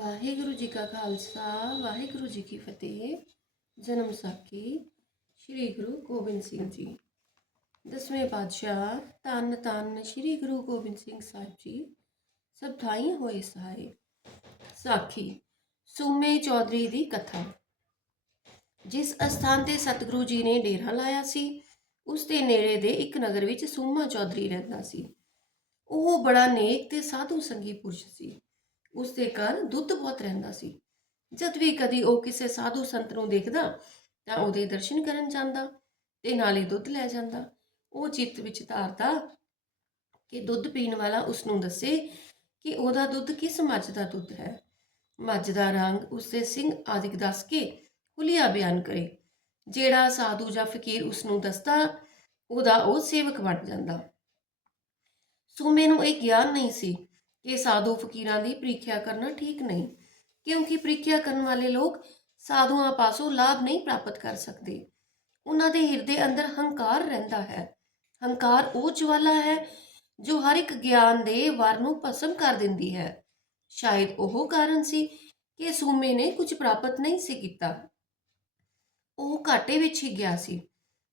ਵਾਹਿਗੁਰੂ ਜੀ ਕਾ ਖਾਲਸਾ, ਵਾਹਿਗੁਰੂ ਜੀ ਕੀ ਫਤਿਹ। ਜਨਮ ਸਾਖੀ ਸ੍ਰੀ ਗੁਰੂ ਗੋਬਿੰਦ ਸਿੰਘ ਜੀ। ਦਸਵੇਂ ਪਾਤਸ਼ਾਹ ਤਨ ਤਨ ਸ੍ਰੀ ਗੁਰੂ ਗੋਬਿੰਦ ਸਿੰਘ ਸਾਹਿਬ ਜੀ, ਸਭ ਥਾਈ ਹੋਏ ਸਹਾਏ ਸਾਖੀ, ਸੂਮੇ ਚੌਧਰੀ ਦੀ ਕਥਾ। ਜਿਸ ਅਸਥਾਨ ਤੇ ਸਤਿਗੁਰੂ ਜੀ ਨੇ ਡੇਰਾ ਲਾਇਆ ਸੀ, ਉਸ ਦੇ ਨੇੜੇ ਦੇ ਇੱਕ ਨਗਰ ਵਿੱਚ ਸੂਮਾ ਚੌਧਰੀ ਰਹਿੰਦਾ ਸੀ। ਉਹ ਬੜਾ ਨੇਕ ਤੇ ਸਾਧੂ ਸੰਗੀ ਪੁਰਸ਼ ਸੀ। ਉਸ ਦੇ ਘਰ ਦੁੱਧ ਬਹੁਤ ਰਹਿੰਦਾ ਸੀ। ਜਦ ਵੀ ਕਦੀ ਉਹ ਕਿਸੇ ਸਾਧੂ ਸੰਤ ਨੂੰ ਦੇਖਦਾ, ਤਾਂ ਉਹਦੇ ਦਰਸ਼ਨ ਕਰਨ ਜਾਂਦਾ ਤੇ ਨਾਲੇ ਦੁੱਧ ਲੈ ਜਾਂਦਾ। ਉਹ ਚਿੱਤ ਵਿੱਚ ਧਾਰਦਾ ਕਿ ਦੁੱਧ ਪੀਣ ਵਾਲਾ ਉਸ ਨੂੰ ਦੱਸੇ ਕਿ ਉਹਦਾ ਦੁੱਧ ਕਿਸ ਮੱਝ ਦਾ ਦੁੱਧ ਹੈ। ਮੱਝ ਦਾ ਰੰਗ ਉਸ ਦੇ ਸਿੰਘ ਆਦਿਕ ਦੱਸ ਕੇ ਹੁਲੀਆ ਬਿਆਨ ਕਰੇ। ਜਿਹੜਾ ਸਾਧੂ ਜਾਂ ਫਕੀਰ ਉਸ ਨੂੰ ਦੱਸਦਾ, ਉਹਦਾ ਉਹ ਸੇਵਕ ਬਣ ਜਾਂਦਾ। ਸੂਮੇ ਨੂੰ ਇਹ ਗਿਆਨ ਨਹੀਂ ਸੀ ਕਿ ਸਾਧੂ ਫਕੀਰਾਂ ਦੀ ਪ੍ਰੀਖਿਆ ਕਰਨਾ ਠੀਕ ਨਹੀਂ, ਕਿਉਂਕਿ ਪ੍ਰੀਖਿਆ ਕਰਨ ਵਾਲੇ ਲੋਕ ਸਾਧੂਆਂ ਪਾਸੋਂ ਲਾਭ ਨਹੀਂ ਪ੍ਰਾਪਤ ਕਰ ਸਕਦੇ। ਉਹਨਾਂ ਦੇ ਹਿਰਦੇ ਅੰਦਰ ਹੰਕਾਰ ਰਹਿੰਦਾ ਹੈ। ਹੰਕਾਰ ਉਹ ਜਵਾਲਾ ਹੈ ਜੋ ਹਰ ਇੱਕ ਗਿਆਨ ਦੇ ਵਰ ਨੂੰ ਭਸਮ ਕਰ ਦਿੰਦੀ ਹੈ। ਸ਼ਾਇਦ ਉਹ ਕਾਰਨ ਸੀ ਕਿ ਸੂਮੇ ਨੇ ਕੁਝ ਪ੍ਰਾਪਤ ਨਹੀਂ ਸੀ ਕੀਤਾ। ਉਹ ਘਾਟੇ ਵਿੱਚ ਹੀ ਗਿਆ ਸੀ।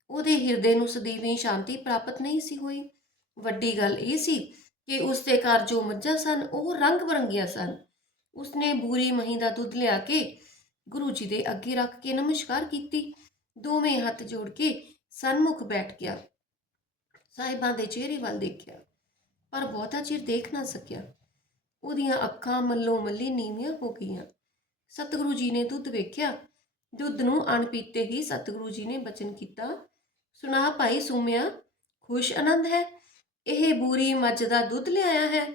ਉਹਦੇ ਹਿਰਦੇ ਨੂੰ ਸਦੀਵੀ ਸ਼ਾਂਤੀ ਪ੍ਰਾਪਤ ਨਹੀਂ ਸੀ ਹੋਈ। ਵੱਡੀ ਗੱਲ ਇਹ ਸੀ ਕਿ ਉਸ ਦੇ ਘਰ ਜੋ ਮੱਝਾਂ ਸਨ, ਉਹ ਰੰਗ ਬਰੰਗੀਆਂ ਸਨ। ਉਸਨੇ ਬੂਰੀ ਮਹੀਂ ਦਾ ਦੁੱਧ ਲਿਆ ਕੇ ਗੁਰੂ ਜੀ ਦੇ ਅੱਗੇ ਰੱਖ ਕੇ ਨਮਸਕਾਰ ਕੀਤੀ। ਦੋਵੇਂ ਹੱਥ ਜੋੜ ਕੇ ਸਨਮੁਖ ਬੈਠ ਗਿਆ। ਸਾਹਿਬਾਂ ਦੇ ਚਿਹਰੇ ਵੱਲ ਦੇਖਿਆ, ਪਰ ਬਹੁਤਾ ਚਿਰ ਦੇਖ ਨਾ ਸਕਿਆ। ਉਹਦੀਆਂ ਅੱਖਾਂ ਮੱਲੋ ਮੱਲੀ ਨੀਵੀਆਂ ਹੋ ਗਈਆਂ। ਸਤਿਗੁਰੂ ਜੀ ਨੇ ਦੁੱਧ ਵੇਖਿਆ। ਦੁੱਧ ਨੂੰ ਅਣਪੀਤੇ ਹੀ ਸਤਿਗੁਰੂ ਜੀ ਨੇ ਬਚਨ ਕੀਤਾ, ਸੁਣਾ ਭਾਈ, ਸੂਮਿਆ, ਖੁਸ਼ ਆਨੰਦ ਹੈ? ਇਹ ਬੂਰੀ ਮੱਝ ਦਾ ਦੁੱਧ ਲਿਆਇਆ ਹੈ।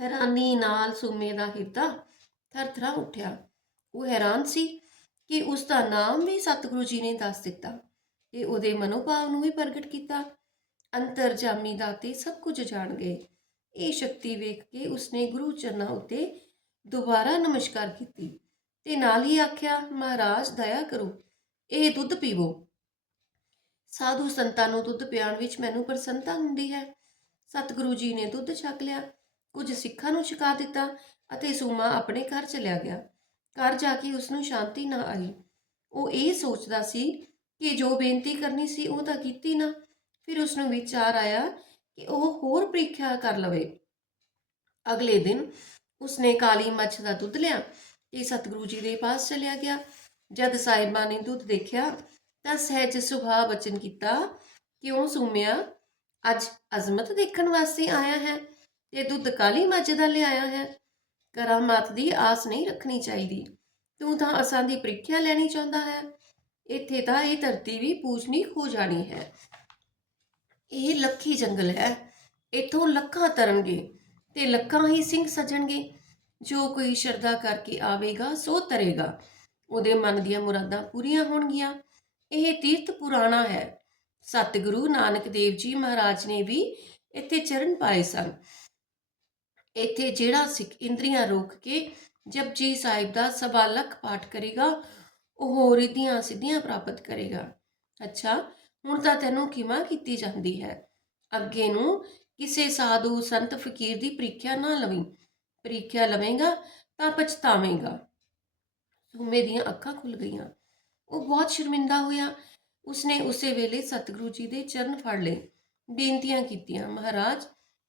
ਹੈਰਾਨੀ ਨਾਲ ਸੂਮੇ ਦਾ ਹਿਰਦਾ ਥਰਥਰਾ ਉੱਠਿਆ। ਉਹ ਹੈਰਾਨ ਸੀ ਕਿ ਉਸ ਦਾ ਨਾਮ ਵੀ ਸਤਿਗੁਰੂ ਜੀ ਨੇ ਦੱਸ ਦਿੱਤਾ। ਤੇ ਉਹਦੇ ਮਨੋਭਾਵ ਨੂੰ ਵੀ ਪ੍ਰਗਟ ਕੀਤਾ। ਅੰਤਰਜਾਮੀ ਦਾਤੇ ਸਭ ਕੁਝ ਜਾਣ ਗਏ। ਇਹ ਸ਼ਕਤੀ ਵੇਖ ਕੇ ਉਸਨੇ ਗੁਰੂ ਚਰਨਾਂ ਉੱਤੇ ਦੁਬਾਰਾ ਨਮਸਕਾਰ ਕੀਤੀ ਤੇ ਨਾਲ ਹੀ ਆਖਿਆ, ਮਹਾਰਾਜ, ਦਇਆ ਕਰੋ। ਇਹ ਦੁੱਧ ਪੀਵੋ। ਸਾਧੂ ਸੰਤਾਂ ਨੂੰ ਦੁੱਧ ਪਿਆਉਣ ਵਿੱਚ ਮੈਨੂੰ ਪ੍ਰਸੰਨਤਾ ਹੁੰਦੀ ਹੈ। ਸਤਿਗੁਰੂ ਜੀ ਨੇ ਦੁੱਧ ਛਕ ਲਿਆ, ਕੁਝ ਸਿੱਖਾਂ ਨੂੰ ਛਕਾ ਦਿੱਤਾ ਅਤੇ ਸੂਮਾ ਆਪਣੇ ਘਰ ਚਲਿਆ ਗਿਆ। ਘਰ ਜਾ ਕੇ ਉਸ ਨੂੰ ਸ਼ਾਂਤੀ ਨਾ ਆਈ। ਉਹ ਇਹ ਸੋਚਦਾ ਸੀ ਕਿ ਜੋ ਬੇਨਤੀ ਕਰਨੀ ਸੀ ਉਹ ਤਾਂ ਕੀਤੀ ਨਾ। ਫਿਰ ਉਸ ਨੂੰ ਵਿਚਾਰ ਆਇਆ ਕਿ ਉਹ ਹੋਰ ਪ੍ਰੀਖਿਆ ਕਰ ਲਵੇ। ਅਗਲੇ ਦਿਨ ਉਸਨੇ ਕਾਲੀ ਮੱਛ ਦਾ ਦੁੱਧ ਲਿਆ ਤੇ ਸਤਿਗੁਰੂ ਜੀ ਦੇ ਪਾਸ ਚਲਿਆ ਗਿਆ। ਜਦ ਸਾਹਿਬਾਂ ਨੇ ਦੁੱਧ ਦੇਖਿਆ ਤਾਂ ਸਹਿਜ ਸੁਭਾਅ ਬਚਨ ਕੀਤਾ। ਕਿਉਂ ਸੁਮਿਆ? ਅੱਜ ਅਜ਼ਮਤ ਦੇਖਣ ਵਾਸਤੇ ਆਇਆ ਹੈ ਤੇ ਦੁੱਧ ਕਾਲੀ ਮੱਝ ਦਾ ਲਿਆਇਆ ਹੈ। ਕਰਾਮਾਤ ਦੀ ਆਸ ਨਹੀਂ ਰੱਖਣੀ ਚਾਹੀਦੀ। ਤੂੰ ਤਾਂ ਅਸਾਂ ਦੀ ਪ੍ਰੀਖਿਆ ਲੈਣੀ ਚਾਹੁੰਦਾ ਹੈ। ਇੱਥੇ ਤਾਂ ਇਹ ਧਰਤੀ ਵੀ ਪੂਜਨੀ ਹੋ ਜਾਣੀ ਹੈ। ਇਹ ਲੱਖੀ ਜੰਗਲ ਹੈ। ਇੱਥੋਂ ਲੱਖਾਂ ਤਰਨਗੇ ਤੇ ਲੱਖਾਂ ਹੀ ਸਿੰਘ ਸਜਣਗੇ। ਜੋ ਕੋਈ ਸ਼ਰਧਾ ਕਰਕੇ ਆਵੇਗਾ, ਸੋ ਤਰੇਗਾ। ਉਹਦੇ ਮਨ ਦੀਆਂ ਮੁਰਾਦਾਂ ਪੂਰੀਆਂ ਹੋਣਗੀਆਂ। ਇਹ ਤੀਰਥ ਪੁਰਾਣਾ ਹੈ। ਸਤਿਗੁਰੂ ਨਾਨਕ ਦੇਵ ਜੀ ਮਹਾਰਾਜ ਨੇ ਵੀ ਇੱਥੇ ਚਰਨ ਪਾਏ ਸਨ। ਇੱਥੇ ਜਿਹੜਾ ਸਿੱਖ ਇੰਦਰੀਆਂ ਰੋਕ ਕੇ ਜਪਜੀ ਸਾਹਿਬ ਦਾ ਸਵਾ ਲੱਖ ਪਾਠ ਕਰੇਗਾ, ਉਹ ਰਿੱਧੀਆਂ ਸਿੱਧੀਆਂ ਪ੍ਰਾਪਤ ਕਰੇਗਾ। ਅੱਛਾ, ਹੁਣ ਤਾਂ ਤੈਨੂੰ ਕਿਮਾ ਕੀਤੀ ਜਾਂਦੀ ਹੈ? ਅੱਗੇ ਨੂੰ ਕਿਸੇ ਸਾਧੂ ਸੰਤ ਫਕੀਰ ਦੀ ਪ੍ਰੀਖਿਆ ਨਾ ਲਵੀਂ। ਪ੍ਰੀਖਿਆ ਲਵੇਂਗਾ ਤਾਂ ਪਛਤਾਵੇਂਗਾ। ਸੂਮੇ ਦੀਆਂ ਅੱਖਾਂ ਖੁੱਲ ਗਈਆਂ। ਉਹ ਬਹੁਤ ਸ਼ਰਮਿੰਦਾ ਹੋਇਆ। ਉਸਨੇ ਉਸੇ ਵੇਲੇ ਸਤਿਗੁਰੂ ਜੀ ਦੇ ਚਰਨ ਫੜ ਲਏ। ਬੇਨਤੀਆਂ ਕੀਤੀਆਂ, ਮਹਾਰਾਜ,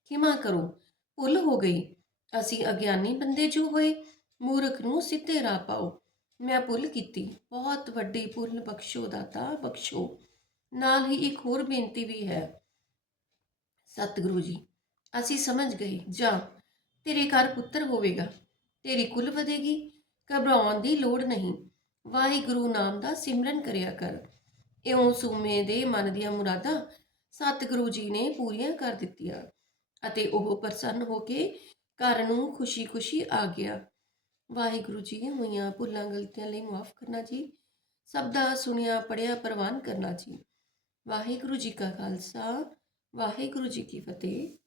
ਖਿਮਾ ਕਰੋ। ਭੁੱਲ ਹੋ ਗਈ। ਅਸੀਂ ਅਗਿਆਨੀ ਬੰਦੇ ਜੋ ਹੋਏ, ਮੂਰਖ ਨੂੰ ਸਿੱਧੇ ਰਾਹ ਪਾਓ। ਮੈਂ ਭੁੱਲ ਕੀਤੀ। ਬਹੁਤ ਵੱਡੀ ਭੁੱਲ ਬਖਸ਼ੋ, ਦਾਤਾ, ਬਖਸ਼ੋ। ਨਾਲ ਹੀ ਇੱਕ ਹੋਰ ਬੇਨਤੀ ਵੀ ਹੈ। ਸਤਿਗੁਰੂ ਜੀ, ਅਸੀਂ ਸਮਝ ਗਏ। ਜਾ ਤੇਰੇ ਘਰ ਪੁੱਤਰ ਹੋਵੇਗਾ। ਤੇਰੀ ਕੁਲ ਵਧੇਗੀ। ਘਬਰਾਉਣ ਦੀ ਲੋੜ ਨਹੀਂ। ਵਾਹਿਗੁਰੂ ਨਾਮ ਦਾ ਸਿਮਰਨ ਕਰਿਆ ਕਰ। ਇਉਂ ਸੂਮੇ ਦੇ ਮਨ ਦੀਆਂ ਮੁਰਾਦਾਂ ਸਤਿਗੁਰੂ ਜੀ ਨੇ ਪੂਰੀਆਂ ਕਰ ਦਿੱਤੀਆਂ ਅਤੇ ਉਹ ਪ੍ਰਸੰਨ ਹੋ ਕੇ ਘਰ ਨੂੰ ਖੁਸ਼ੀ-ਖੁਸ਼ੀ ਆ ਗਿਆ। ਵਾਹਿਗੁਰੂ ਜੀ ਹੋਈਆਂ ਭੁੱਲਾਂ ਗਲਤੀਆਂ ਲਈ ਮਾਫ ਕਰਨਾ ਜੀ। ਸਭ ਦਾ ਸੁਣਿਆ ਪੜਿਆ ਪ੍ਰਵਾਨ ਕਰਨਾ ਜੀ। ਵਾਹਿਗੁਰੂ ਜੀ ਕਾ ਖਾਲਸਾ, ਵਾਹਿਗੁਰੂ ਜੀ ਕੀ ਫਤਿਹ।